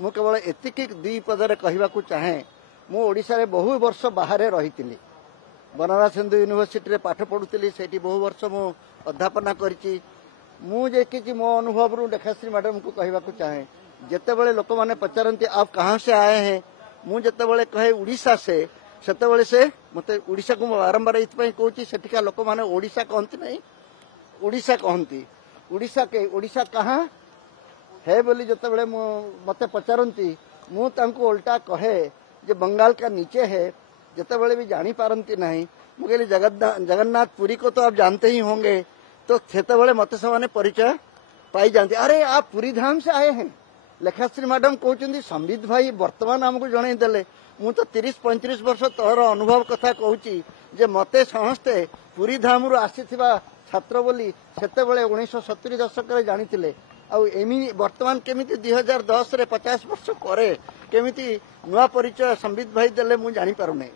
मु केवल एतिकी दुई पदरे कहवाकू चाहे मु ओडिशा रे बहु वर्ष बाहर रही बनारस हिंदू यूनिवर्सिटी पाठ पढ़ुली से बहु वर्ष मु अध्यापना करी मुझे मो अनुभव रू लेखाश्री मैडम को कहवाकू चाहे जिते बड़े लोक मैंने पचारती आप कहाँ से आए हैं मुझे कहे उड़ीसा से सेते से मत उड़ीसा को बारंबार ये कहूँ सेठिका लोक मैंने ओडिशा कहती नहीं उड़ीसा कहती उड़ीसा कहाँ है बोली जिते मत पचारती मुझे उल्टा कहे जे बंगाल का नीचे है जिते भी जानी पारती नहीं मुझे जगन्नाथ पुरी को तो आप जानते ही होंगे तो सेते मत से परिचय पाई जानते अरे आप पुरी धाम से आए हैं लेखाश्री मैडम कहते संबित भाई वर्तमान आमको जनईदे मु तो 30-35 वर्ष तोर अनुभव कथा कहूँ मते समस्ते पुरी धाम रु आसी छात्र बोली सेते 1970 दशक जानी वर्तमान केमी 2010 रे 50 वर्ष पर केमी नुआ परिचय संबित भाई देले मु जानी पारुने।